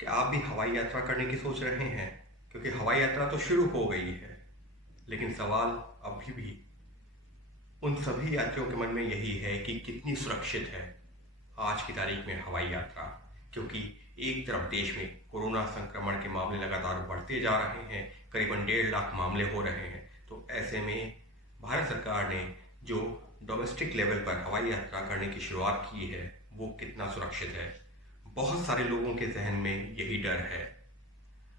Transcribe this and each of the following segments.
क्या आप भी हवाई यात्रा करने की सोच रहे हैं? क्योंकि हवाई यात्रा तो शुरू हो गई है, लेकिन सवाल अभी भी उन सभी यात्रियों के मन में यही है कि कितनी सुरक्षित है आज की तारीख में हवाई यात्रा। क्योंकि एक तरफ देश में कोरोना संक्रमण के मामले लगातार बढ़ते जा रहे हैं, करीबन 1.5 लाख मामले हो रहे हैं। तो ऐसे में भारत सरकार ने जो डोमेस्टिक लेवल पर हवाई यात्रा करने की शुरुआत की है, वो कितना सुरक्षित है? बहुत सारे लोगों के जहन में यही डर है।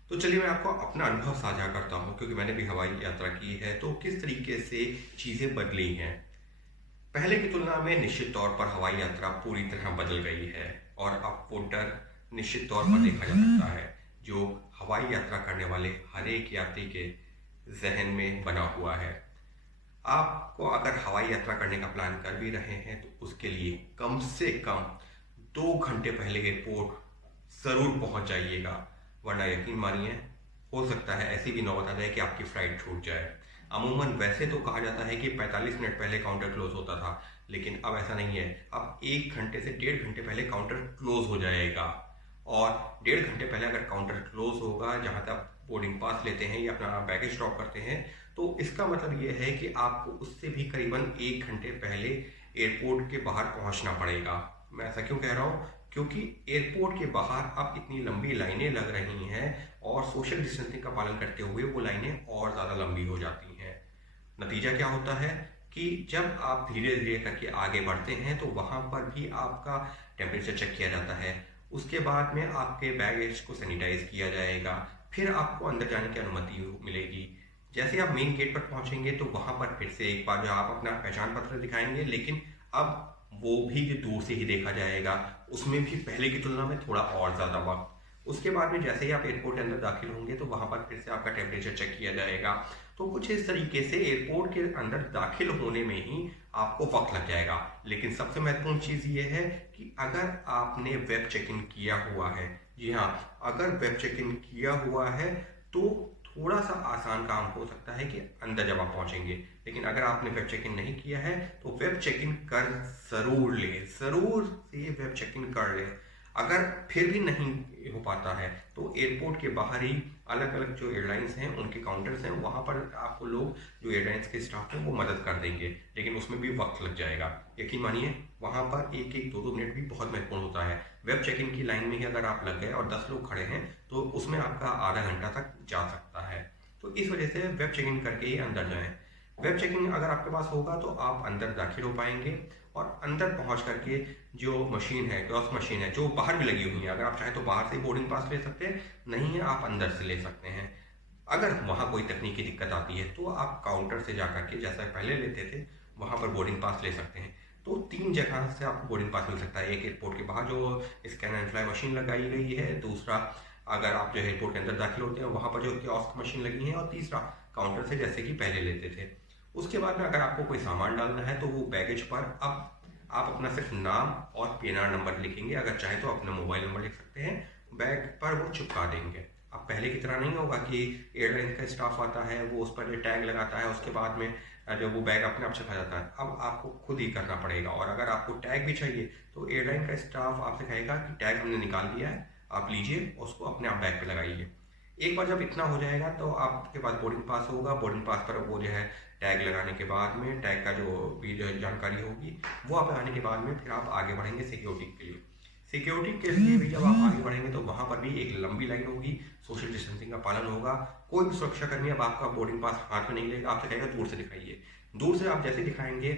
तो चलिए मैं आपको अपना अनुभव साझा करता हूँ, क्योंकि मैंने भी हवाई यात्रा की है। तो किस तरीके से चीज़ें बदली हैं। पहले की तुलना में निश्चित तौर पर हवाई यात्रा पूरी तरह बदल गई है, और अब वो डर निश्चित तौर पर देखा जा सकता है जो हवाई यात्रा करने वाले हर एक यात्री के जहन में बना हुआ है। आपको अगर हवाई यात्रा करने का प्लान कर भी रहे हैं तो उसके लिए कम से कम 2 घंटे पहले एयरपोर्ट ज़रूर पहुंच जाइएगा, वरना यकीन मानिए हो सकता है ऐसी भी नौबत आ जाए कि आपकी फ़्लाइट छूट जाए। अमूमन वैसे तो कहा जाता है कि 45 मिनट पहले काउंटर क्लोज होता था, लेकिन अब ऐसा नहीं है। अब 1 घंटे से 1.5 घंटे पहले काउंटर क्लोज हो जाएगा। और 1.5 घंटे पहले अगर काउंटर क्लोज होगा, जहाँ तक बोर्डिंग पास लेते हैं या अपना बैगेज ड्रॉप करते हैं, तो इसका मतलब ये है कि आपको उससे भी करीबन 1 घंटे पहले एयरपोर्ट के बाहर पहुंचना पड़ेगा। मैं ऐसा क्यों कह रहा हूँ? क्योंकि एयरपोर्ट के बाहर अब इतनी लंबी लाइनें लग रही हैं, और सोशल डिस्टेंसिंग का पालन करते हुए वो लाइनें और ज़्यादा लंबी हो जाती हैं। नतीजा क्या होता है कि जब आप धीरे धीरे करके आगे बढ़ते हैं तो वहाँ पर भी आपका टेम्परेचर चेक किया जाता है। उसके बाद में आपके बैगेज को सैनिटाइज किया जाएगा, फिर आपको अंदर जाने की अनुमति मिलेगी। जैसे आप मेन गेट पर पहुंचेंगे तो वहाँ पर फिर से एक बार जो आप अपना पहचान पत्र दिखाएंगे, लेकिन अब वो भी जो दूर से ही देखा जाएगा, उसमें भी पहले की तुलना में थोड़ा और ज़्यादा वक्त। उसके बाद में जैसे ही आप एयरपोर्ट के अंदर दाखिल होंगे तो वहाँ पर फिर से आपका टेम्परेचर चेक किया जाएगा। तो कुछ इस तरीके से एयरपोर्ट के अंदर दाखिल होने में ही आपको वक्त लग जाएगा। लेकिन सबसे महत्वपूर्ण चीज़ ये है कि अगर आपने वेब चेक इन किया हुआ है, जी हाँ, अगर वेब चेक इन किया हुआ है तो थोड़ा सा आसान काम हो सकता है कि अंदर जब आप पहुंचेंगे। लेकिन अगर आपने वेब चेक इन नहीं किया है तो वेब चेक इन कर ज़रूर लें, ज़रूर से वेब चेक इन कर लें। अगर फिर भी नहीं हो पाता है तो एयरपोर्ट के बाहर ही अलग अलग जो एयरलाइंस हैं उनके काउंटर्स हैं, वहाँ पर आपको लोग जो एयरलाइंस के स्टाफ हैं वो मदद कर देंगे, लेकिन उसमें भी वक्त लग जाएगा। यकीन मानिए वहाँ पर एक एक दो दो मिनट भी बहुत महत्वपूर्ण होता है। वेब चेक इन की लाइन में ही अगर आप लग गए और 10 लोग खड़े हैं तो उसमें आपका आधा घंटा तक जा सकता है। तो इस वजह से वेब चेक इन करके ही अंदर जाएं। वेब चेकिंग अगर आपके पास होगा तो आप अंदर दाखिल हो पाएंगे, और अंदर पहुंच करके जो मशीन है, क्रॉस मशीन है, जो बाहर भी लगी हुई है, अगर आप चाहें तो बाहर से बोर्डिंग पास ले सकते हैं, नहीं है आप अंदर से ले सकते हैं। अगर वहाँ कोई तकनीकी दिक्कत आती है तो आप काउंटर से जा करके जैसा पहले लेते थे वहाँ पर बोर्डिंग पास ले सकते हैं। तो 3 जगह से आपको बोर्डिंग पास मिल सकता है। एक एयरपोर्ट के बाहर जो स्कैन एंड फ्लाई मशीन लगाई गई है, दूसरा अगर आप जो एयरपोर्ट के अंदर दाखिल होते हैं वहाँ पर जो कियोस्क मशीन लगी है, और तीसरा काउंटर से जैसे कि पहले लेते थे। उसके बाद में अगर आपको कोई सामान डालना है तो वो बैगेज पर अब आप अपना सिर्फ नाम और पीएनआर नंबर लिखेंगे, अगर चाहे तो अपना मोबाइल नंबर लिख सकते हैं, बैग पर वो चिपका देंगे। अब पहले की तरह नहीं होगा कि एयरलाइन का स्टाफ आता है, वो उस पर टैग लगाता है, उसके बाद में जब वो बैग अपने आप चला जाता है। अब आपको खुद ही करना पड़ेगा, और अगर आपको टैग भी चाहिए तो एयरलाइन का स्टाफ आपसे कहेगा कि टैग हमने निकाल दिया है, आप लीजिए, उसको अपने आप बैग पे लगाइए। एक बार जब इतना हो जाएगा तो आपके पास बोर्डिंग पास होगा। बोर्डिंग पास पर वो जो है टैग लगाने के बाद में टैग का जो भी जो जानकारी होगी वो आप लगाने के बाद में फिर आप आगे बढ़ेंगे सिक्योरिटी के लिए। सिक्योरिटी के लिए भी जब आप आगे बढ़ेंगे तो वहाँ पर भी एक लंबी लाइन होगी, सोशल डिस्टेंसिंग का पालन होगा। कोई भी सुरक्षाकर्मी अब आपका बोर्डिंग पास हाथ में नहीं लेगा, आपसे कहेगा दूर से दिखाइए। दूर से आप जैसे दिखाएंगे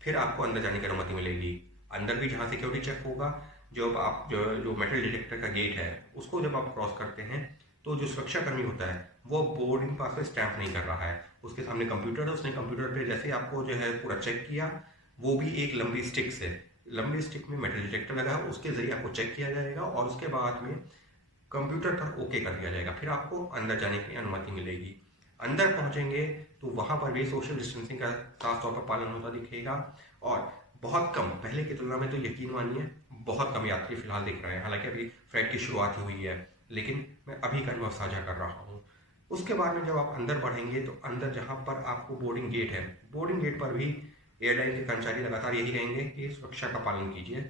फिर आपको अंदर जाने की अनुमति मिलेगी। अंदर भी जहाँ सिक्योरिटी चेक होगा, जब आप जो जो मेटल डिटेक्टर का गेट है उसको जब आप क्रॉस करते हैं तो जो सुरक्षाकर्मी होता है वो बोर्डिंग पास में स्टैंप नहीं कर रहा है, उसके सामने कंप्यूटर है, उसने कंप्यूटर पे जैसे ही आपको जो है पूरा चेक किया, वो भी एक लंबी स्टिक से, लंबी स्टिक में मेटल डिटेक्टर लगा है, उसके जरिए आपको चेक किया जाएगा और उसके बाद में कंप्यूटर पर ओके कर दिया जाएगा, फिर आपको अंदर जाने की अनुमति मिलेगी। अंदर पहुंचेंगे तो वहां पर भी सोशल डिस्टेंसिंग का साफ तौर पर पालन होता दिखेगा, और बहुत कम, पहले की तुलना में तो यकीन मानिए बहुत कम यात्री फिलहाल दिख रहे हैं। हालांकि अभी फ्लाइट की शुरुआत ही हुई है, लेकिन मैं अभी का अनुभव साझा कर रहा हूँ। उसके बाद में जब आप अंदर बढ़ेंगे तो अंदर जहाँ पर आपको बोर्डिंग गेट है, बोर्डिंग गेट पर भी एयरलाइन के कर्मचारी लगातार यही कहेंगे कि सुरक्षा का पालन कीजिए।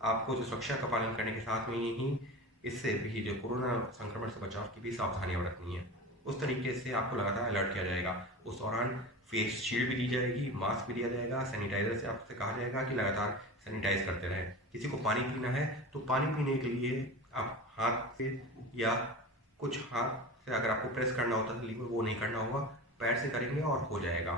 आपको जो सुरक्षा का पालन करने के साथ में ही इससे भी जो कोरोना संक्रमण से बचाव की भी सावधानियां बरतनी है। उस तरीके से आपको लगातार अलर्ट किया जाएगा। उस दौरान फेस शील्ड भी दी जाएगी, मास्क भी दिया जाएगा, सैनिटाइजर से आपसे कहा जाएगा कि लगातार सैनिटाइज करते रहें। किसी को पानी पीना है तो पानी पीने के लिए आप हाथ से या कुछ हाथ से अगर आपको प्रेस करना होता है लीवर, वो नहीं करना होगा, पैर से करेंगे और हो जाएगा।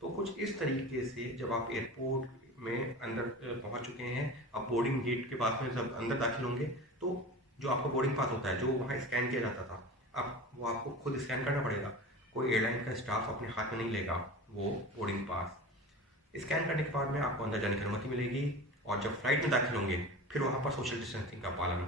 तो कुछ इस तरीके से जब आप एयरपोर्ट में अंदर पहुंच चुके हैं, अब बोर्डिंग गेट के पास में जब अंदर दाखिल होंगे तो जो आपका बोर्डिंग पास होता है, जो वहाँ स्कैन किया जाता था, अब वो आपको खुद स्कैन करना पड़ेगा। कोई एयरलाइन का स्टाफ अपने हाथ में नहीं लेगा वो बोर्डिंग पास। स्कैन करने के बाद में आपको अंदर जाने की अनुमति मिलेगी और जब फ्लाइट में दाखिल होंगे फिर वहाँ पर सोशल डिस्टेंसिंग का पालन,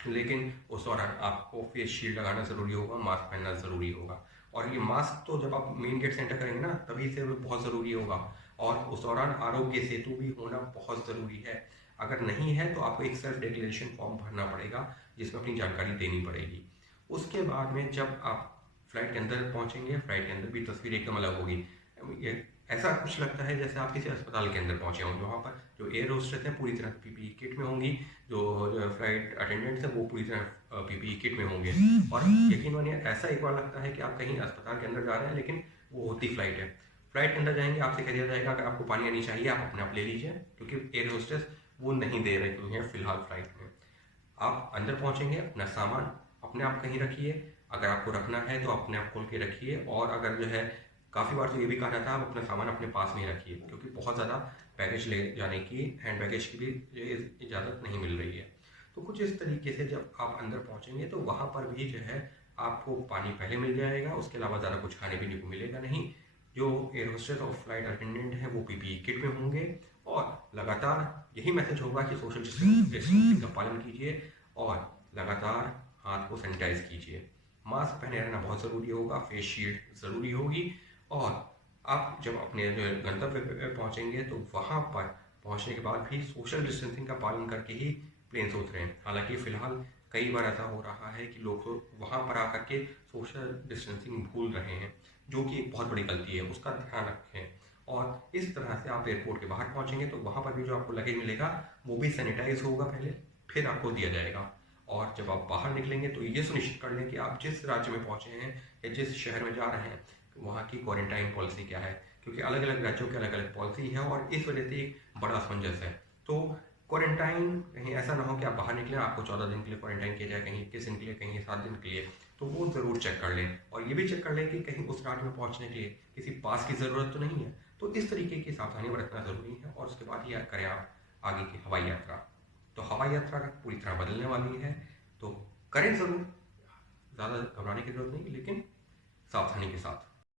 लेकिन उस दौरान आपको फेस शील्ड लगाना ज़रूरी होगा, मास्क पहनना ज़रूरी होगा। और ये मास्क तो जब आप मेन गेट से एंटर करेंगे ना तभी से बहुत ज़रूरी होगा। और उस दौरान आरोग्य सेतु भी होना बहुत ज़रूरी है। अगर नहीं है तो आपको एक सेल्फ डिक्लेरेशन फॉर्म भरना पड़ेगा जिसमें अपनी जानकारी देनी पड़ेगी। उसके बाद में जब आप फ्लाइट के अंदर पहुंचेंगे, फ्लाइट के अंदर भी तस्वीर एकदम अलग होगी। ऐसा कुछ लगता है जैसे आप किसी अस्पताल के अंदर पहुंचे हों, जहाँ पर जो एयर होस्टेस हैं पूरी तरह पीपीई किट में होंगी, जो फ्लाइट अटेंडेंट्स हैं वो पूरी तरह पीपीई किट में होंगे। और यकीन मानिए ऐसा एक बार लगता है कि आप कहीं अस्पताल के अंदर जा रहे हैं, लेकिन वो होती फ्लाइट है। फ्लाइट के अंदर जाएंगे, आपसे कह दिया जाएगा अगर आपको पानी नहीं चाहिए आप अपने आप ले लीजिए, क्योंकि एयर होस्टेस वो नहीं दे रही हैं फिलहाल फ्लाइट में। आप अंदर पहुंचेंगे, अपना सामान अपने आप कहीं रखिए, अगर आपको रखना है तो अपने आप खोल के रखिए। और अगर जो है काफ़ी बार तो ये भी कहा जाता है आप अपना सामान अपने पास में रखिए, क्योंकि बहुत ज़्यादा बैगेज ले जाने की, हैंड बैगेज की भी इजाज़त नहीं मिल रही है। तो कुछ इस तरीके से जब आप अंदर पहुंचेंगे तो वहाँ पर भी जो है आपको पानी पहले मिल जाएगा, उसके अलावा ज़्यादा कुछ खाने पीने को मिलेगा नहीं। जो एयर होस्टेस और फ्लाइट अटेंडेंट हैं वो पीपीई किट में होंगे और लगातार यही मैसेज होगा कि सोशल डिस्टेंसिंग का पालन कीजिए और लगातार हाथ को सैनिटाइज कीजिए। मास्क पहने रहना बहुत ज़रूरी होगा, फेस शील्ड ज़रूरी होगी। और आप जब अपने गंतव्य पर पहुंचेंगे तो वहाँ पर पहुंचने के बाद भी सोशल डिस्टेंसिंग का पालन करके ही प्लेन से उतरें। हालांकि फ़िलहाल कई बार ऐसा हो रहा है कि लोग तो वहाँ पर आकर के सोशल डिस्टेंसिंग भूल रहे हैं, जो कि एक बहुत बड़ी गलती है, उसका ध्यान रखें। और इस तरह से आप एयरपोर्ट के बाहर पहुँचेंगे तो वहाँ पर भी जो आपको लगेज मिलेगा वो भी सैनिटाइज होगा पहले, फिर आपको दिया जाएगा। और जब आप बाहर निकलेंगे तो ये सुनिश्चित कर लें कि आप जिस राज्य में पहुँचे हैं या जिस शहर में जा रहे हैं वहाँ की क्वारंटाइन पॉलिसी क्या है, क्योंकि अलग अलग राज्यों की अलग अलग पॉलिसी है और इस वजह से एक बड़ा असमंजस है। तो क्वारंटाइन कहीं ऐसा ना हो कि आप बाहर निकलें आपको 14 दिन के लिए क्वारंटाइन किया जाए, कहीं 21 दिन के लिए, कहीं 7 दिन के लिए, तो वो ज़रूर चेक कर लें। और ये भी चेक कर लें कि कहीं उस राज्य में पहुँचने के लिए किसी पास की ज़रूरत तो नहीं है। तो इस तरीके की सावधानी बरतना ज़रूरी है और उसके बाद ही करें आप आगे की हवाई यात्रा। तो हवाई यात्रा पूरी तरह बदलने वाली है, तो करें ज़रूर, ज़्यादा घबराने की ज़रूरत नहीं, लेकिन सावधानी के साथ।